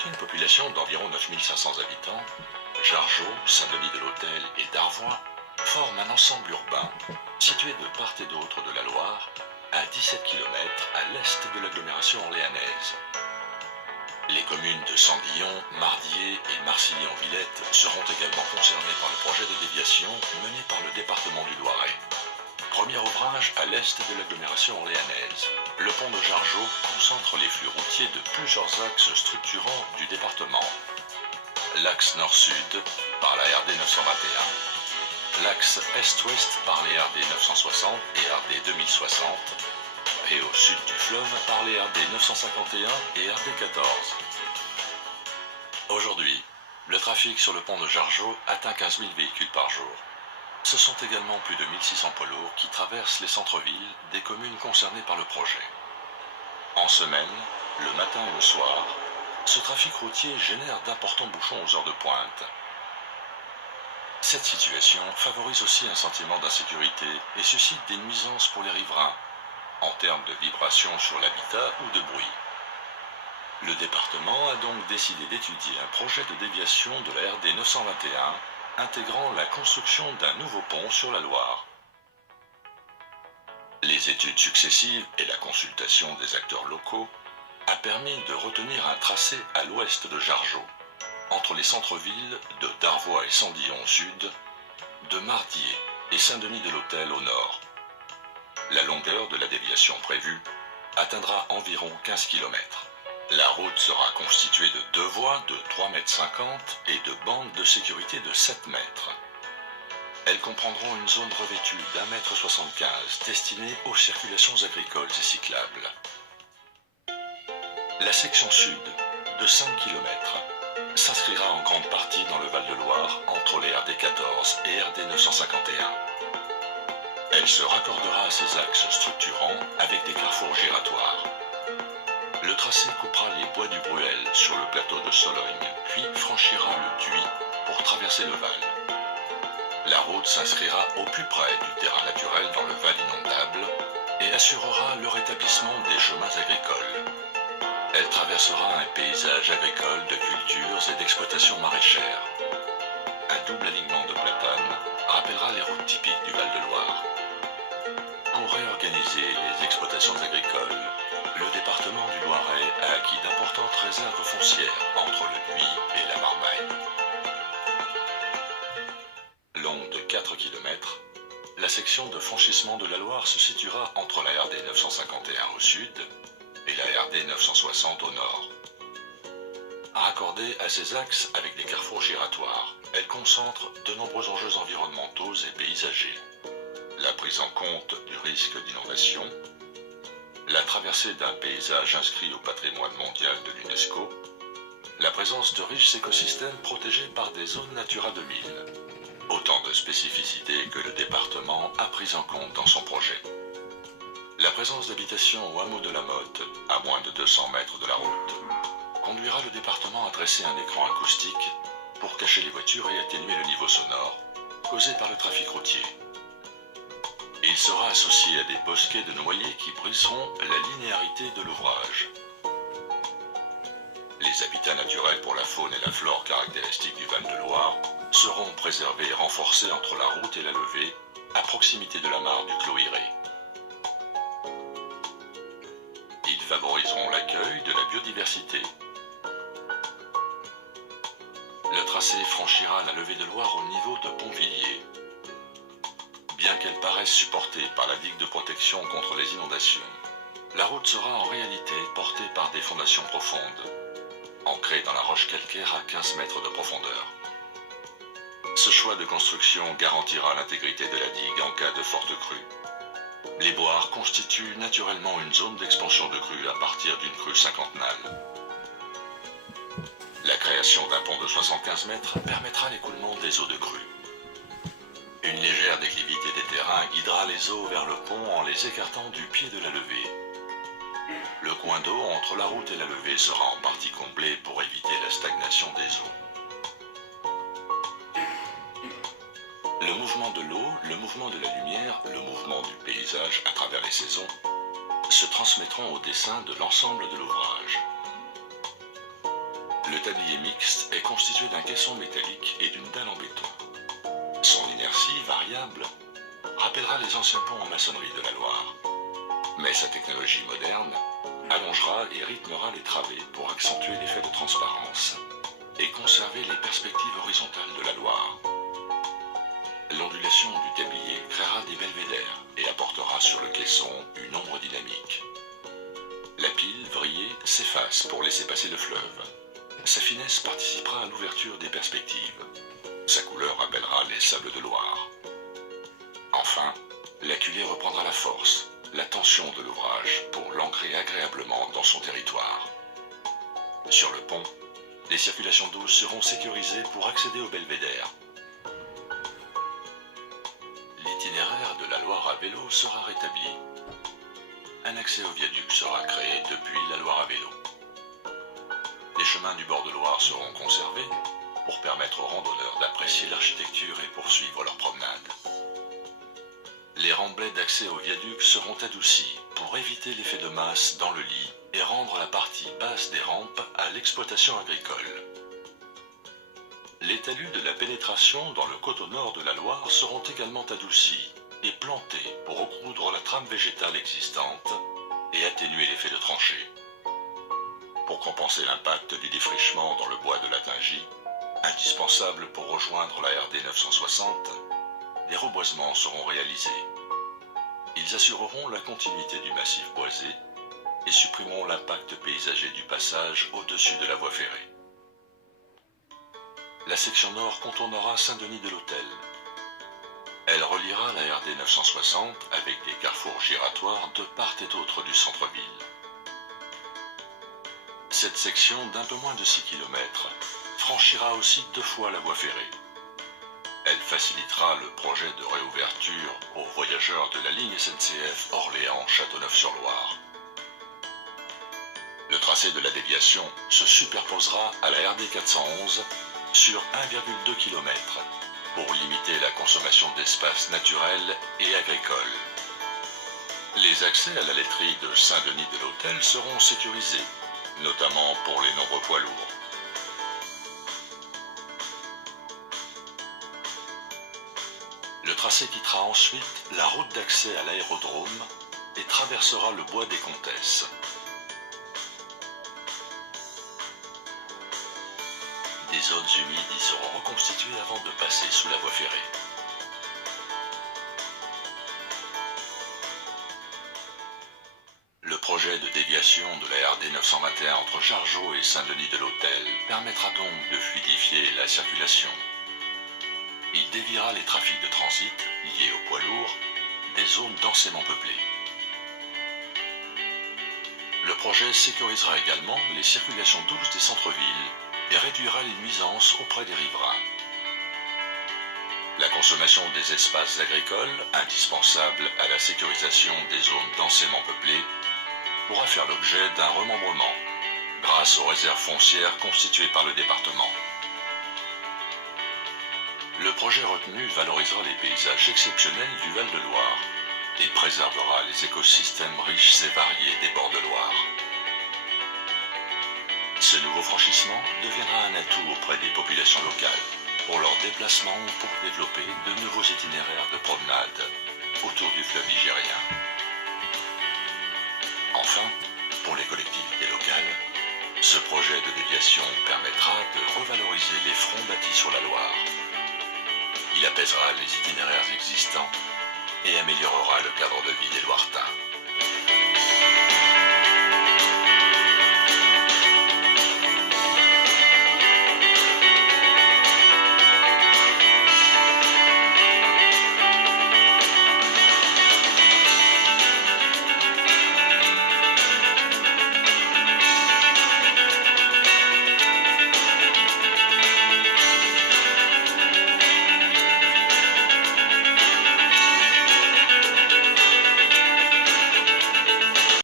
Avec une population d'environ 9500 habitants, Jargeau, Saint-Denis-de-l'Hôtel et Darvois forment un ensemble urbain situé de part et d'autre de la Loire, à 17 km à l'est de l'agglomération orléanaise. Les communes de Sandillon, Mardié et Marcilly-en-Villette seront également concernées par le projet de déviation mené par le département du Loiret. Premier ouvrage à l'est de l'agglomération orléanaise. Le pont de Jargeau concentre les flux routiers de plusieurs axes structurants du département. L'axe nord-sud par la RD 921, l'axe est-ouest par les RD 960 et RD 2060, et au sud du fleuve par les RD 951 et RD 14. Aujourd'hui, le trafic sur le pont de Jargeau atteint 15 000 véhicules par jour. Ce sont également plus de 1600 poids lourds qui traversent les centres-villes des communes concernées par le projet. En semaine, le matin et le soir, ce trafic routier génère d'importants bouchons aux heures de pointe. Cette situation favorise aussi un sentiment d'insécurité et suscite des nuisances pour les riverains, en termes de vibrations sur l'habitat ou de bruit. Le département a donc décidé d'étudier un projet de déviation de la RD 921 intégrant la construction d'un nouveau pont sur la Loire. Les études successives et la consultation des acteurs locaux a permis de retenir un tracé à l'ouest de Jargeau, entre les centres-villes de Darvois et Sandillon au sud, de Mardié et Saint-Denis-de-l'Hôtel au nord. La longueur de la déviation prévue atteindra environ 15 km. La route sera constituée de 2 voies de 3,50 m et de bandes de sécurité de 7 mètres. Elles comprendront une zone revêtue d'1,75 m destinée aux circulations agricoles et cyclables. La section sud, de 5 km, s'inscrira en grande partie dans le Val-de-Loire entre les RD 14 et RD 951. Elle se raccordera à ces axes structurants avec des carrefours giratoires. Le tracé coupera les bois du Bruel sur le plateau de Sologne, puis franchira le Dhuy pour traverser le Val. La route s'inscrira au plus près du terrain naturel dans le Val inondable et assurera le rétablissement des chemins agricoles. Elle traversera un paysage agricole de cultures et d'exploitations maraîchères. Un double alignement de platanes rappellera les routes typiques du Val-de-Loire. Pour réorganiser les exploitations agricoles, le département du Loiret a acquis d'importantes réserves foncières entre le Dhuy et la Marmaille. Longue de 4 km, la section de franchissement de la Loire se situera entre la RD 951 au sud et la RD 960 au nord. Raccordée à ces axes avec des carrefours giratoires, elle concentre de nombreux enjeux environnementaux et paysagers. La prise en compte du risque d'inondation, la traversée d'un paysage inscrit au patrimoine mondial de l'UNESCO, la présence de riches écosystèmes protégés par des zones Natura 2000. Autant de spécificités que le département a prises en compte dans son projet. La présence d'habitations au hameau de la Motte, à moins de 200 mètres de la route, conduira le département à dresser un écran acoustique pour cacher les voitures et atténuer le niveau sonore causé par le trafic routier. Il sera associé à des bosquets de noyers qui briseront la linéarité de l'ouvrage. Les habitats naturels pour la faune et la flore caractéristiques du Val-de-Loire seront préservés et renforcés entre la route et la levée, à proximité de la mare du Cloïré. Ils favoriseront l'accueil de la biodiversité. Le tracé franchira la levée de Loire au niveau de Pontvilliers. Bien qu'elle paraisse supportée par la digue de protection contre les inondations, la route sera en réalité portée par des fondations profondes, ancrées dans la roche calcaire à 15 mètres de profondeur. Ce choix de construction garantira l'intégrité de la digue en cas de forte crue. Les boires constituent naturellement une zone d'expansion de crue à partir d'une crue cinquantennale. La création d'un pont de 75 mètres permettra l'écoulement des eaux de crue. Une légère déclivité des terrains guidera les eaux vers le pont en les écartant du pied de la levée. Le coin d'eau entre la route et la levée sera en partie comblé pour éviter la stagnation des eaux. Le mouvement de l'eau, le mouvement de la lumière, le mouvement du paysage à travers les saisons se transmettront au dessin de l'ensemble de l'ouvrage. Le tablier mixte est constitué d'un caisson métallique et d'une dalle en béton. Son inertie variable rappellera les anciens ponts en maçonnerie de la Loire. Mais sa technologie moderne allongera et rythmera les travées pour accentuer l'effet de transparence et conserver les perspectives horizontales de la Loire. L'ondulation du tablier créera des belvédères et apportera sur le caisson une ombre dynamique. La pile vrillée s'efface pour laisser passer le fleuve. Sa finesse participera à l'ouverture des perspectives. Sa couleur rappellera les sables de Loire. Enfin, la culée reprendra la force, la tension de l'ouvrage pour l'ancrer agréablement dans son territoire. Sur le pont, les circulations d'eau seront sécurisées pour accéder au belvédère. L'itinéraire de la Loire à vélo sera rétabli. Un accès au viaduc sera créé depuis la Loire à vélo. Les chemins du bord de Loire seront conservés pour permettre aux randonneurs d'apprécier l'architecture et poursuivre leur promenade. Les remblais d'accès au viaduc seront adoucis pour éviter l'effet de masse dans le lit et rendre la partie basse des rampes à l'exploitation agricole. Les talus de la pénétration dans le coteau nord de la Loire seront également adoucis et plantés pour recoudre la trame végétale existante et atténuer l'effet de tranchée. Pour compenser l'impact du défrichement dans le bois de la Tingie, indispensable pour rejoindre la RD 960, des reboisements seront réalisés. Ils assureront la continuité du massif boisé et supprimeront l'impact paysager du passage au-dessus de la voie ferrée. La section nord contournera Saint-Denis de l'Hôtel. Elle reliera la RD 960 avec des carrefours giratoires de part et d'autre du centre-ville. Cette section d'un peu moins de 6 km franchira aussi 2 fois la voie ferrée. Elle facilitera le projet de réouverture aux voyageurs de la ligne SNCF Orléans-Châteauneuf-sur-Loire. Le tracé de la déviation se superposera à la RD 411 sur 1,2 km pour limiter la consommation d'espaces naturels et agricoles. Les accès à la laiterie de Saint-Denis de l'Hôtel seront sécurisés, notamment pour les nombreux poids lourds. Le tracé quittera ensuite la route d'accès à l'aérodrome et traversera le bois des Comtesses. Des zones humides y seront reconstituées avant de passer sous la voie ferrée. Le projet de déviation de la RD 921 entre Jargeau et Saint-Denis de l'Hôtel permettra donc de fluidifier la circulation. Il déviera les trafics de transit liés aux poids lourds des zones densément peuplées. Le projet sécurisera également les circulations douces des centres-villes et réduira les nuisances auprès des riverains. La consommation des espaces agricoles, indispensable à la sécurisation des zones densément peuplées, pourra faire l'objet d'un remembrement grâce aux réserves foncières constituées par le département. Le projet retenu valorisera les paysages exceptionnels du Val-de-Loire et préservera les écosystèmes riches et variés des bords de Loire. Ce nouveau franchissement deviendra un atout auprès des populations locales pour leurs déplacements ou pour développer de nouveaux itinéraires de promenade autour du fleuve ligérien. Enfin, pour les collectivités locales, ce projet de déviation permettra de revaloriser les fronts bâtis sur la Loire. Il apaisera les itinéraires existants et améliorera le cadre de vie des Loiretains.